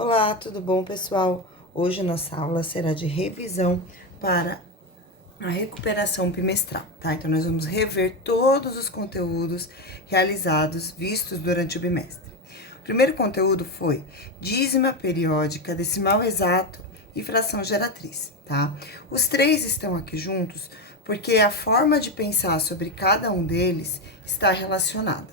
Olá, tudo bom, pessoal? Hoje nossa aula será de revisão para a recuperação bimestral, tá? Então, nós vamos rever todos os conteúdos realizados, vistos durante o bimestre. O primeiro conteúdo foi dízima periódica, decimal exato e fração geratriz, tá? Os três estão aqui juntos porque a forma de pensar sobre cada um deles está relacionada.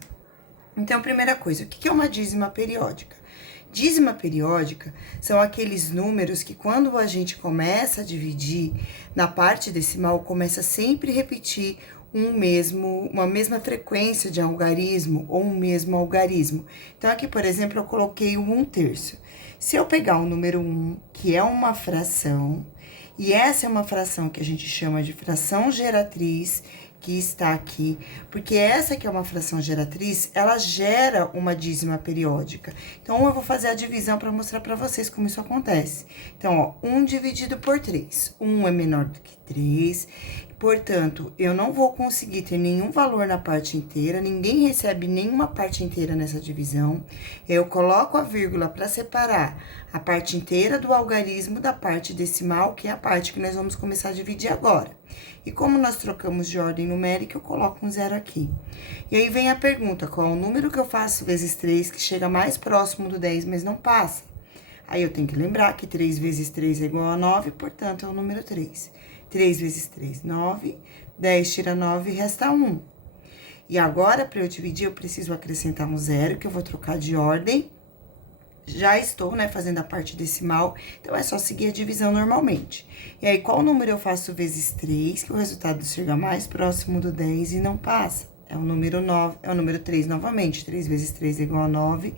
Então, primeira coisa, o que é uma dízima periódica? Dízima periódica são aqueles números que quando a gente começa a dividir, na parte decimal, começa sempre a repetir uma mesma frequência de algarismo ou um mesmo algarismo. Então, aqui, por exemplo, eu coloquei o 1/3. Se eu pegar o número 1, que é uma fração, e essa é uma fração que a gente chama de fração geratriz, que está aqui, porque essa que é uma fração geratriz, ela gera uma dízima periódica. Então, eu vou fazer a divisão para mostrar para vocês como isso acontece. Então, ó, 1 dividido por 3. 1 é menor do que 3, portanto, eu não vou conseguir ter nenhum valor na parte inteira, ninguém recebe nenhuma parte inteira nessa divisão. Eu coloco a vírgula para separar a parte inteira do algarismo da parte decimal, que é a parte que nós vamos começar a dividir agora. E como nós trocamos de ordem numérica, eu coloco um 0 aqui. E aí vem a pergunta, qual é o número que eu faço vezes 3 que chega mais próximo do 10, mas não passa? Aí eu tenho que lembrar que 3 vezes 3 é igual a 9, portanto, é o número 3. 3 vezes 3, 9. 10 tira 9, resta 1. E agora, para eu dividir, eu preciso acrescentar um 0, que eu vou trocar de ordem. Já estou, né, fazendo a parte decimal, então é só seguir a divisão normalmente. E aí, qual número eu faço vezes 3, que o resultado chega mais próximo do 10 e não passa? É o número 9, é o número 3 novamente. 3 vezes 3 é igual a 9,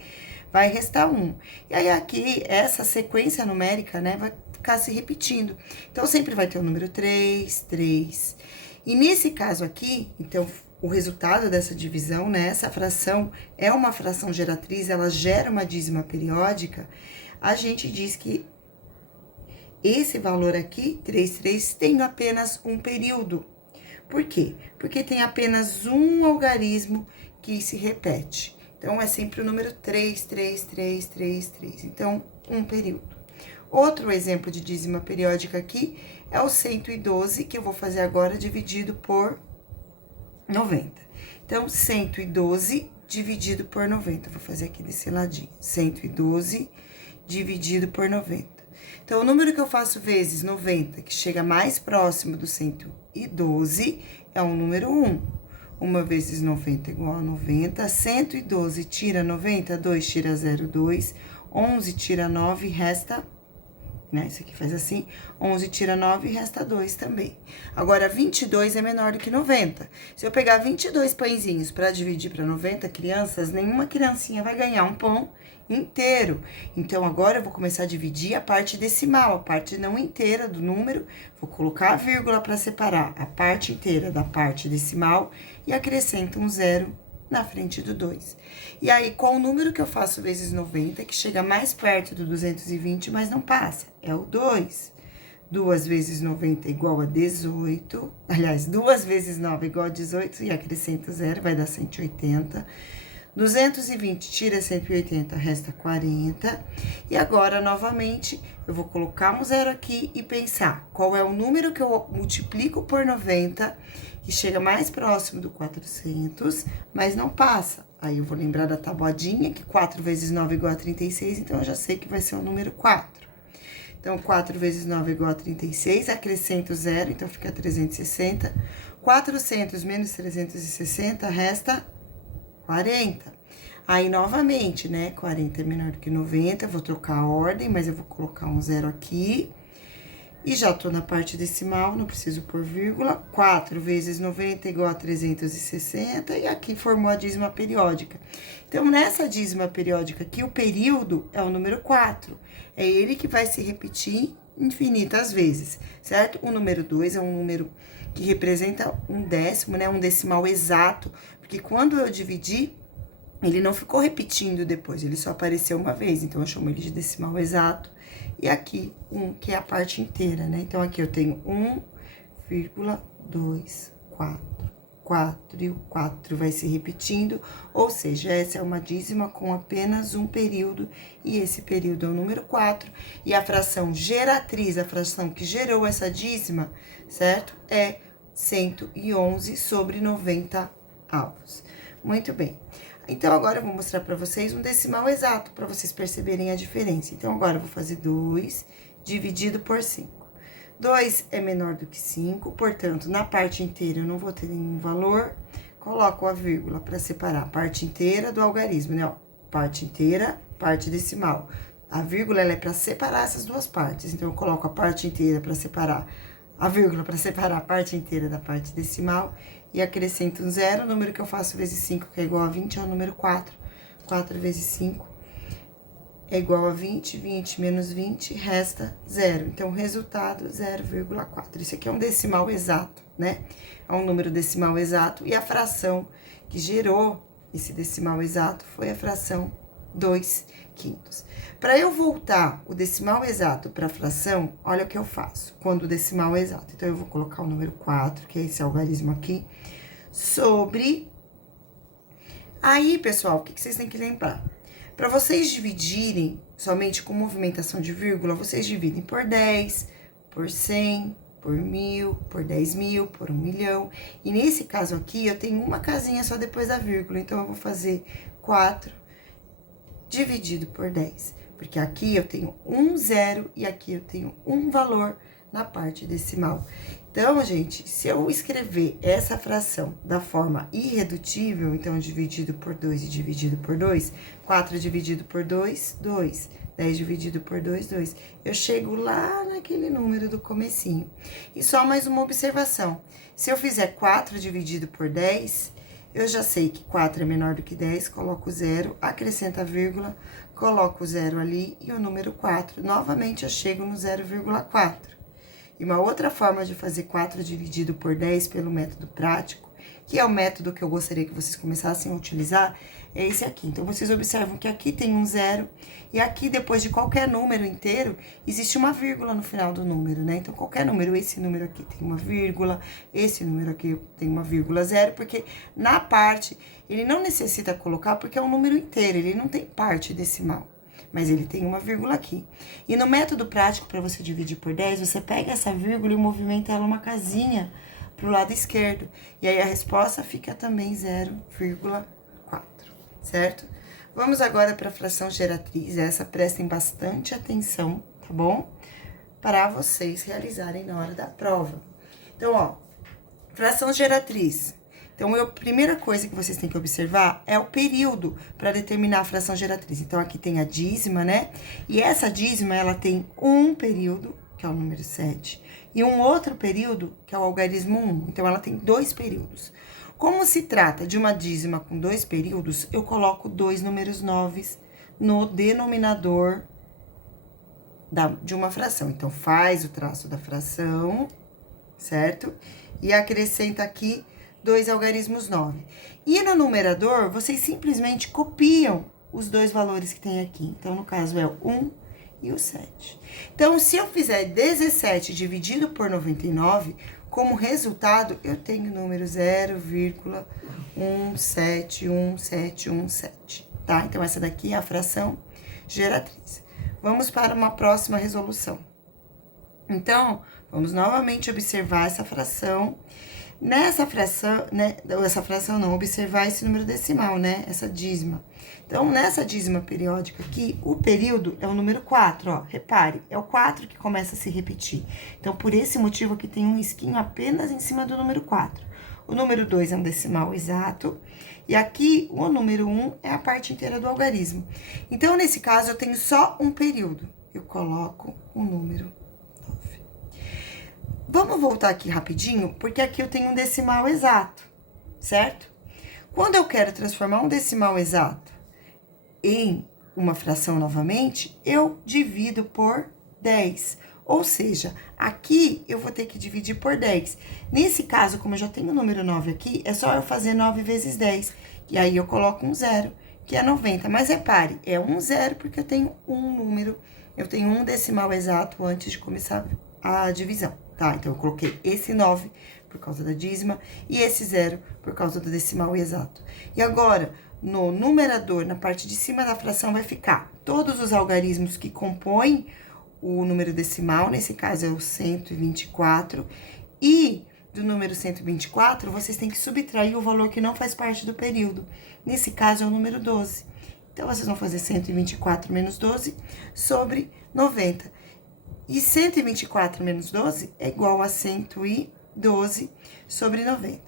vai restar 1. E aí, aqui, essa sequência numérica, né, vai ficar se repetindo. Então, sempre vai ter o número 3, 3. E nesse caso aqui, então, o resultado dessa divisão, né, essa fração é uma fração geratriz, ela gera uma dízima periódica, a gente diz que esse valor aqui, 3 tem apenas um período. Por quê? Porque tem apenas um algarismo que se repete. Então, é sempre o número 3, 3, 3, 3, 3. Então, um período. Outro exemplo de dízima periódica aqui é o 112, que eu vou fazer agora, dividido por 90. Então, 112 dividido por 90. Vou fazer aqui desse ladinho. 112 dividido por 90. Então, o número que eu faço vezes 90, que chega mais próximo do 112, é o número 1. 1 vezes 90 é igual a 90. 112 tira 90, 2 tira 0, 2. 11 tira 9, resta, né? Isso aqui faz assim, 11 tira 9 e resta 2 também. Agora, 22 é menor do que 90. Se eu pegar 22 pãezinhos para dividir para 90 crianças, nenhuma criancinha vai ganhar um pão inteiro. Então, agora eu vou começar a dividir a parte decimal, a parte não inteira do número. Vou colocar a vírgula para separar a parte inteira da parte decimal e acrescento um 0 na frente do 2. E aí, qual o número que eu faço vezes 90, que chega mais perto do 220, mas não passa? É o 2. 2 vezes 90 é igual a 18. Aliás, 2 vezes 9 é igual a 18, e acrescento 0, vai dar 180. 220 tira 180, resta 40. E agora, novamente, eu vou colocar um 0 aqui e pensar qual é o número que eu multiplico por 90, que chega mais próximo do 400, mas não passa. Aí, eu vou lembrar da tabuadinha, que 4 vezes 9 é igual a 36, então eu já sei que vai ser o número 4. Então, 4 vezes 9 é igual a 36, acrescento 0, então fica 360. 400 menos 360, resta 40. Aí, novamente, né, 40 é menor do que 90, vou trocar a ordem, mas eu vou colocar um 0 aqui. E já tô na parte decimal, não preciso pôr vírgula. 4 vezes 90 é igual a 360, e aqui formou a dízima periódica. Então, nessa dízima periódica aqui, o período é o número 4. É ele que vai se repetir infinitas vezes, certo? O número 2 é um número que representa um décimo, né? Um decimal exato, porque quando eu dividi, ele não ficou repetindo depois, ele só apareceu uma vez, então eu chamo ele de decimal exato. E aqui, que é a parte inteira, né? Então, aqui eu tenho 1,244. 4 e o 4 vai se repetindo, ou seja, essa é uma dízima com apenas um período, e esse período é o número 4, e a fração geratriz, a fração que gerou essa dízima, certo? É 111 sobre 90 avos. Muito bem. Então, agora eu vou mostrar para vocês um decimal exato, para vocês perceberem a diferença. Então, agora eu vou fazer 2 dividido por 5. 2 é menor do que 5, portanto, na parte inteira eu não vou ter nenhum valor. Coloco a vírgula para separar a parte inteira do algarismo, né? Ó, parte inteira, parte decimal. A vírgula, ela é para separar essas duas partes. Então, eu coloco a parte inteira para separar, a vírgula para separar a parte inteira da parte decimal. E acrescento um zero, o número que eu faço vezes 5, que é igual a 20, é o número 4. 4 vezes 5 é igual a 20, 20 menos 20, resta 0. Então, o resultado, 0,4. Isso aqui é um decimal exato, né? É um número decimal exato. E a fração que gerou esse decimal exato foi a fração 2/5. Para eu voltar o decimal exato para a fração, olha o que eu faço quando o decimal é exato. Então, eu vou colocar o número 4, que é esse algarismo aqui, sobre... Aí, pessoal, o que vocês têm que lembrar? Para vocês dividirem somente com movimentação de vírgula, vocês dividem por 10, por 100, por 1000, por 10.000, por 1 milhão. E nesse caso aqui, eu tenho uma casinha só depois da vírgula, então eu vou fazer 4 dividido por 10. Porque aqui eu tenho um zero e aqui eu tenho um valor na parte decimal. Então, gente, se eu escrever essa fração da forma irredutível, então dividido por 2 e dividido por 2, 4 dividido por 2, 2. 10 dividido por 2, 2. Eu chego lá naquele número do comecinho. E só mais uma observação. Se eu fizer 4 dividido por 10, eu já sei que 4 é menor do que 10, coloco 0, acrescento a vírgula, coloco o 0 ali e o número 4. Novamente, eu chego no 0,4. E uma outra forma de fazer 4 dividido por 10 pelo método prático, que é o método que eu gostaria que vocês começassem a utilizar, é esse aqui. Então, vocês observam que aqui tem um 0, e aqui, depois de qualquer número inteiro, existe uma vírgula no final do número, né? Então, qualquer número, esse número aqui tem uma vírgula, esse número aqui tem uma vírgula 0, porque na parte, ele não necessita colocar, porque é um número inteiro, ele não tem parte decimal. Mas ele tem uma vírgula aqui. E no método prático, para você dividir por 10, você pega essa vírgula e movimenta ela uma casinha pro lado esquerdo. E aí, a resposta fica também 0,4, certo? Vamos agora para a fração geratriz. Essa, prestem bastante atenção, tá bom? Para vocês realizarem na hora da prova. Então, ó, fração geratriz. Então, a primeira coisa que vocês têm que observar é o período para determinar a fração geratriz. Então, aqui tem a dízima, né? E essa dízima, ela tem um período, que é o número 7, e um outro período, que é o algarismo 1. Então, ela tem 2 períodos. Como se trata de uma dízima com 2 períodos, eu coloco 2 números 9 no denominador de uma fração. Então, faz o traço da fração, certo? E acrescenta aqui 2 algarismos 9. E no numerador, vocês simplesmente copiam os 2 valores que tem aqui. Então, no caso, é o 1 e o 7. Então, se eu fizer 17 dividido por 99, como resultado, eu tenho o número 0,1717717, tá? Então, essa daqui é a fração geratriz. Vamos para uma próxima resolução. Então, vamos novamente observar essa fração. Nessa fração, né, essa fração não, observar esse número decimal, né, essa dízima. Então, nessa dízima periódica aqui, o período é o número 4, ó, repare, é o 4 que começa a se repetir. Então, por esse motivo aqui tem um risquinho apenas em cima do número 4. O número 2 é um decimal exato, e aqui o número 1 é a parte inteira do algarismo. Então, nesse caso, eu tenho só um período, eu coloco o número 9. Vamos voltar aqui rapidinho, porque aqui eu tenho um decimal exato, certo? Quando eu quero transformar um decimal exato em uma fração novamente, eu divido por 10. Ou seja, aqui eu vou ter que dividir por 10. Nesse caso, como eu já tenho o número 9 aqui, é só eu fazer 9 vezes 10. E aí eu coloco um 0, que é 90. Mas repare, é um 0 porque eu tenho um número, eu tenho um decimal exato antes de começar a divisão. Tá, então eu coloquei esse 9, por causa da dízima, e esse 0 por causa do decimal exato. E agora, no numerador, na parte de cima da fração, vai ficar todos os algarismos que compõem o número decimal, nesse caso é o 124, e do número 124, vocês têm que subtrair o valor que não faz parte do período. Nesse caso, é o número 12. Então, vocês vão fazer 124 menos 12 sobre 90. E 124 menos 12 é igual a 112 sobre 90.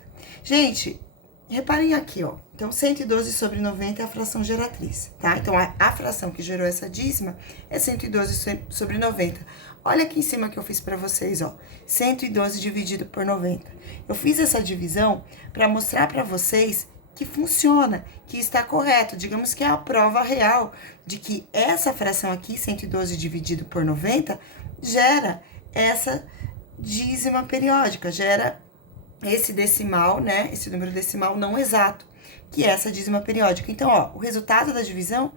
Gente, reparem aqui, ó. Então, 112 sobre 90 é a fração geratriz, tá? Então, a fração que gerou essa dízima é 112 sobre 90. Olha aqui em cima que eu fiz pra vocês, ó. 112 dividido por 90. Eu fiz essa divisão pra mostrar pra vocês que funciona, que está correto. Digamos que é a prova real de que essa fração aqui, 112 dividido por 90, gera essa dízima periódica, gera esse decimal, né? Esse número decimal não exato, que é essa dízima periódica. Então, ó, o resultado da divisão